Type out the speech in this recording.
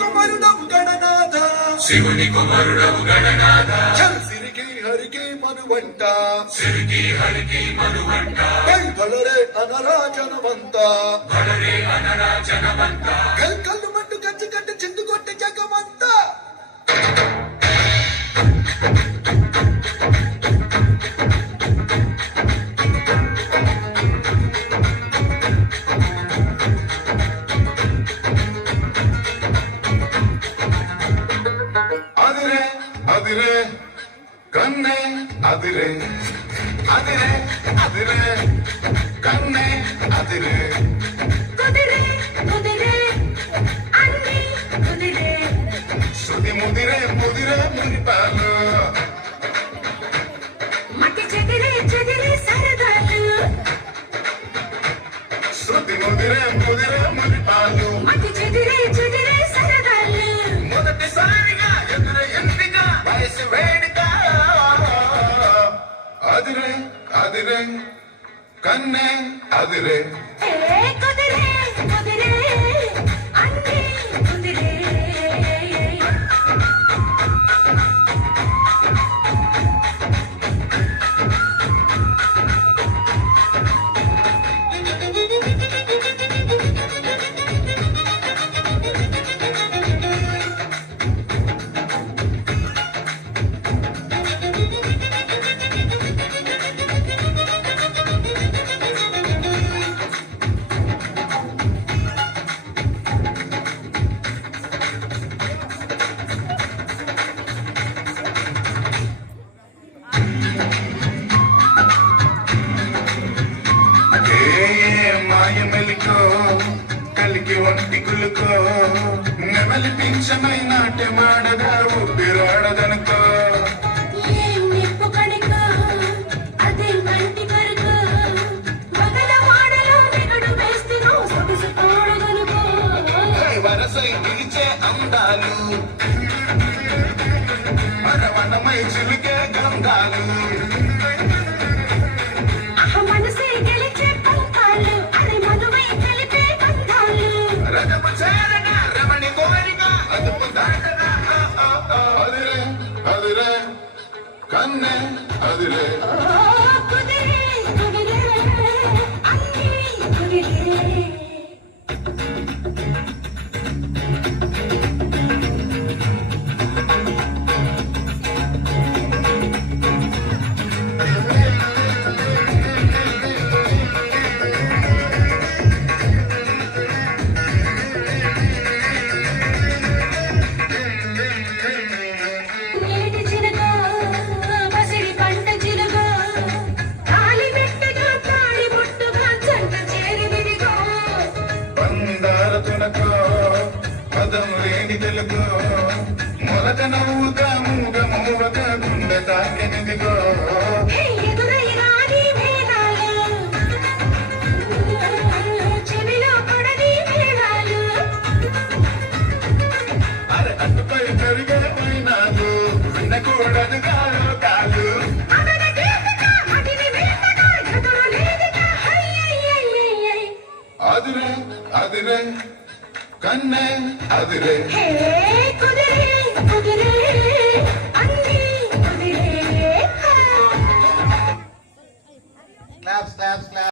కుమారుడవు గణనాథ శివుని కుమారుడవు గణనాథ సిరికి హరికి మనువంట సిరికి హరికి మనువంట బలరే అనరా జనవంత బలరే అనరా జనవంత కల్కల్లు మంటు కచ్చి కట్టి చిందు కొట్టి జగమంత అదిరే అదిరే కన్నే అదిరే అదిరే అదిరే కన్నే అదిరే కుదిరే కుదిరే అన్ని కుదిరే శృతి ముదిరే ముదిరే మురిపాలు మట్టి చెదిరే చెదిరే సరదాలు శృతి ముదిరే ముదిరే మురిపాలు మట్టి చెదిరే చెదిరే సరదాలు మొదటిసారిగా ఎదురు ఎంపిక వయసు వేడుక అదిరే అదిరే కన్నే అదిరే ఏ కుదిరే కుదిరే అన్ని కుదిరే మాయమెలికో కలికి ఒంటి కులుకో నెమలి పింఛమై నాట్యమాడగా ఊపిరాడదనుకో ఏం నిప్పు కణికో అదే కంటి కరుకో మగల వాడలో నిగడు వేస్తును సొగసు తోడుగనుకో వరసై పిలిచే అందాలు అరవణమై చిలికే గంధాలు మనసే గెలిచే పంతాలు అది మధువై కలిపే బంధాలు రజపు చేరన రమణి కోరిక అదుపు దాటగా అదిరే అదిరే కన్నే అదిరే కుదిరే కుదిరే అన్ని కుదిరే నేటి చిలుక పసిడి పంట చిలుక తాళి మెట్టగా తాళి బొట్టుగా జంట చేరి విడిగో బందార తునకో పదం లేని తెలుగు మొలక నవ్వుగా మూగ మూవక గుండె తాకెనిదిగో ఎదురై రాని వేళాలు చెవిలో పడని వేళాలు అరే అటుపై జరిగే మైనాలు వినకూడదు కాలు కాలు అదన గీతగా అదిని వేతగా ఎదురు లేదిగా హయ్యయ్యయ్యయ్యై అదిరే అదిరే కన్నే అదిరే హే కుదిరే కుదిరే అన్ని కుదిరే స్నాప్ స్నాప్ స్నాప్